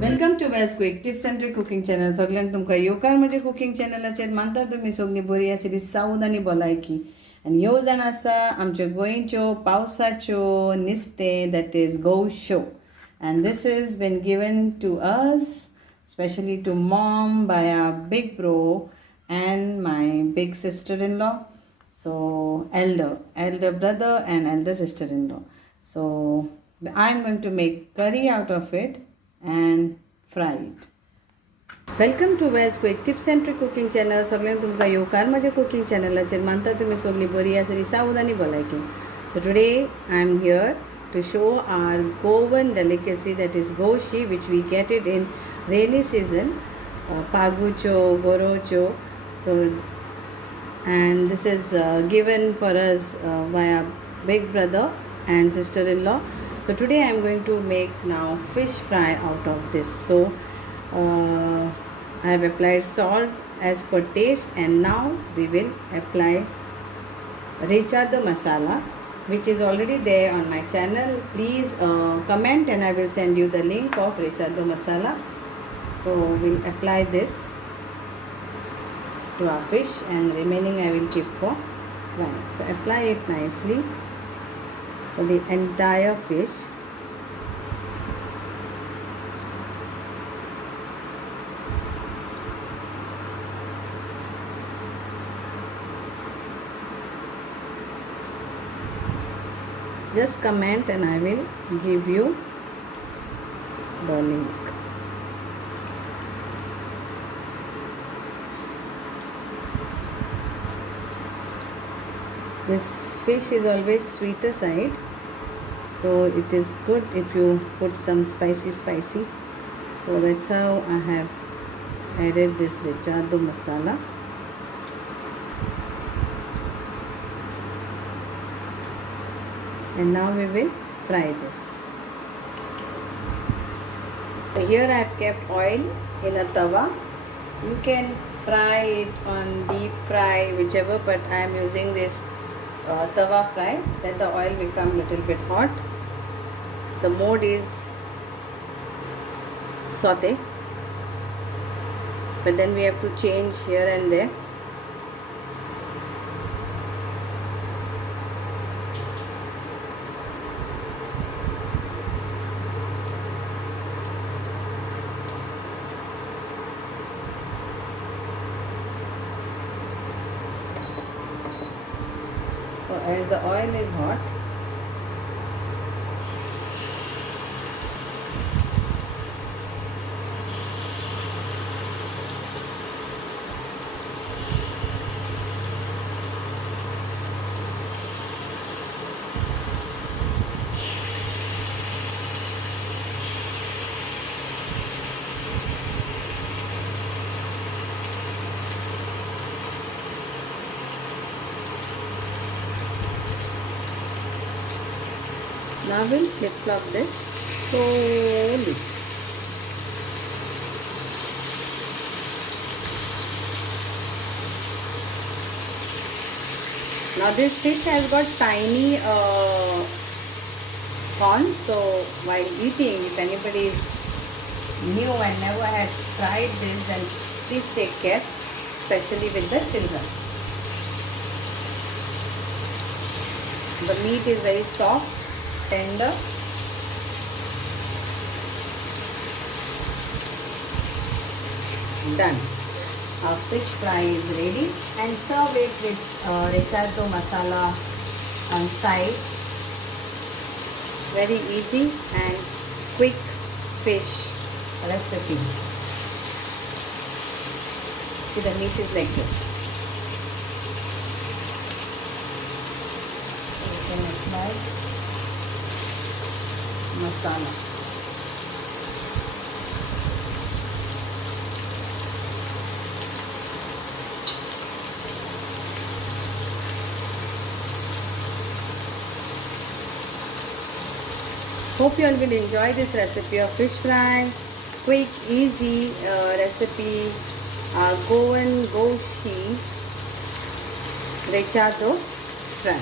Welcome to Wells quick tips and trick cooking channel. सगळ्यांक तुमकां येवकार म्हज्या कुकिंग चॅनलाचेर मानता तुमी सगळीं बरी आसली सावध आनी भलायकी. आनी ह्यो जाण आसा आमच्यो गोंयच्यो पावसाच्यो नुस्तें दॅट इज गौश्यो. And this has been given to us especially to mom by our big bro and my big sister-in-law. So elder brother and elder sister-in-law. So I'm going to make curry out of it and fry it. Welcome to Wells quick tips and trick cooking channel. सगळ्यांक तुमकां येवकार म्हज्या cooking चॅनलाचेर मानता तुमी सगळीं बरी आसली सावध आनी भलायकी. So today I am here to show our Goan delicacy that is Gholshi, which we get it in rainy season, pagucho, gorocho. So and this is given for us by our big brother and sister-in-law. So today I am going to make now fish fry out of this. So I have applied salt as per taste, and now we will apply Recheado masala, which is already there on my channel. Please comment and I will send you the link of Recheado masala. So we'll apply this to our fish and remaining I will keep for frying. So apply it nicely for the entire fish. Just comment and I will give you the link. This fish is always sweeter side, so it is good if you put some spicy. So that's how I have added this Recheado masala. And now we will fry this. So here I have kept oil in a tawa. You can fry it on deep fry, whichever, but I am using this tawa fry. Let the oil become little bit hot. The mode is saute, but then we have to change here and there. So as the oil is hot, now we'll flip-flop this slowly. Now this fish has got tiny corn, so while eating, if anybody is new and never has tried this, then please take care, especially with the children. The meat is very soft, tender. Done. Our fish fry is ready, and serve it with Recheado masala on side. Very easy and quick fish recipe. See, the meat is like this. So you can apply masala. Hope you all will enjoy this recipe of fish fry. Quick, easy recipe. Goan Ghoshi Recheado Fry.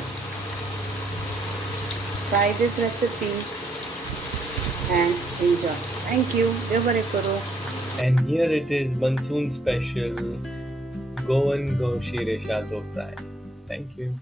Try this recipe. and enjoy. Thank you. देव बरें करूं. And here it is monsoon special Goan Ghoshi Recheado Fry. Thank you.